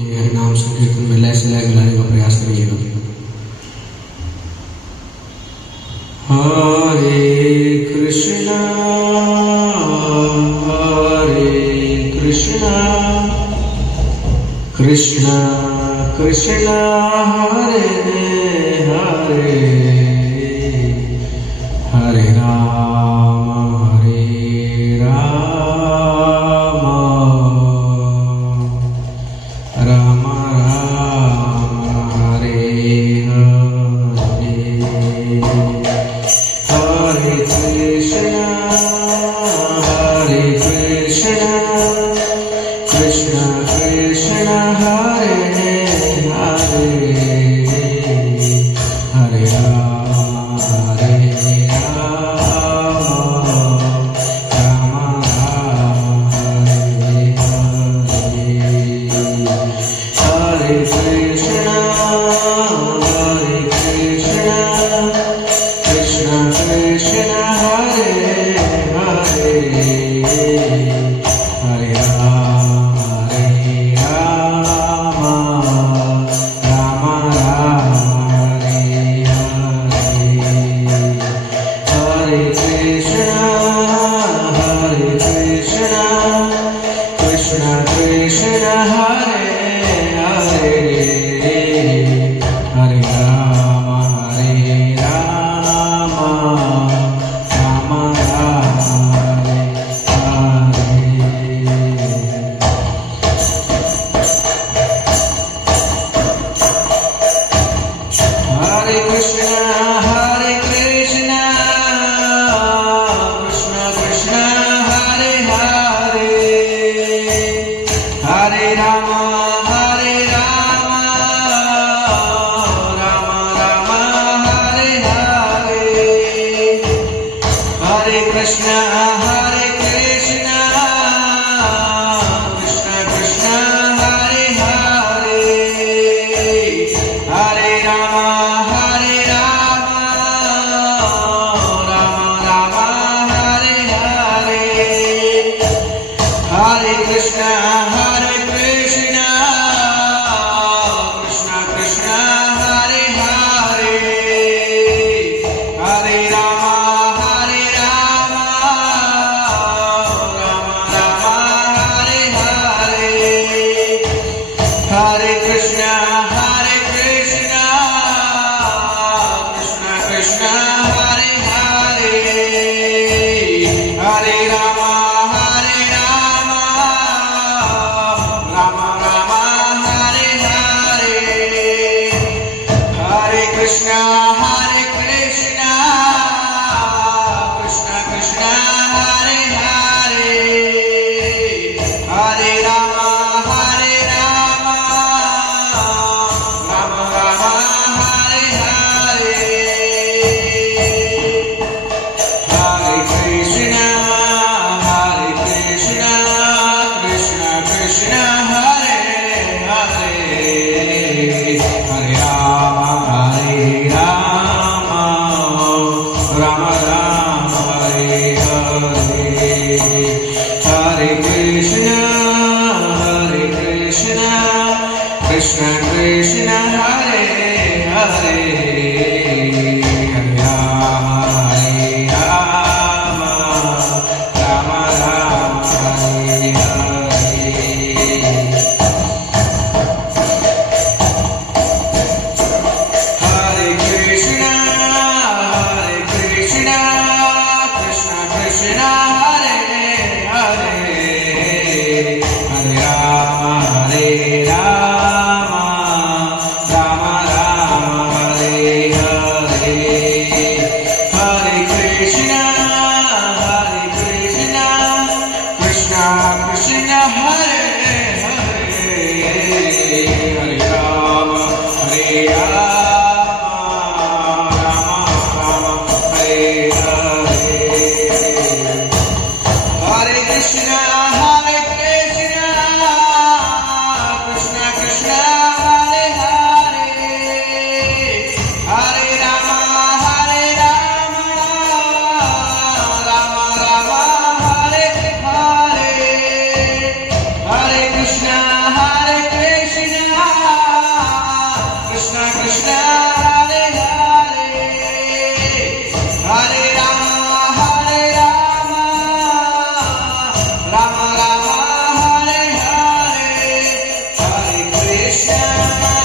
ये हरिनाम संकीर्तन में लय से लय मिलाने का प्रयास करिएगा। हरे कृष्णा कृष्णा कृष्णा हरे हरे हरे राम राम राम हरे हरे हरे कृष्णा कृष्णा कृष्णा हरे हरे हरे राम राम राम हरे हरे कृष्णा कृष्णा कृष्णा हरे हरे हरे राम राम राम हरे हरे कृष्णा कृष्णा कृष्णा हरे हरे हरे राम राम राम हरे हरे कृष्णा कृष्णा कृष्णा हरे हरे हरे राम राम राम हरे हरे हरे कृष्णा कृष्णा कृष्णा हरे हरे हरे राम राम हरे हरे हरे कृष्णा कृष्णा कृष्णा हरे हरे हरे राम राम राम हरे हरे हरे कृष्णा कृष्णा कृष्णा हरे हरे हरे राम राम हरे हरे हरे कृष्णा कृष्णा कृष्णा हरे हरे हरे राम राम हरे हरे हरे कृष्णा कृष्णा कृष्णा हरे हरे हरे राम राम राम हरे हरे हरे कृष्णा कृष्णा कृष्णा हरे हरे हरे राम राम हरे हरे हरे कृष्णा कृष्णा कृष्णा हरे हरे हरे राम राम हरे हरे हरे कृष्णा कृष्णा कृष्णा हरे हरे हरे राम राम हरे हरे हरे कृष्णा कृष्णा हरे हरे हरे राम राम हरे हरे हरे कृष्णा कृष्णा શ્યામ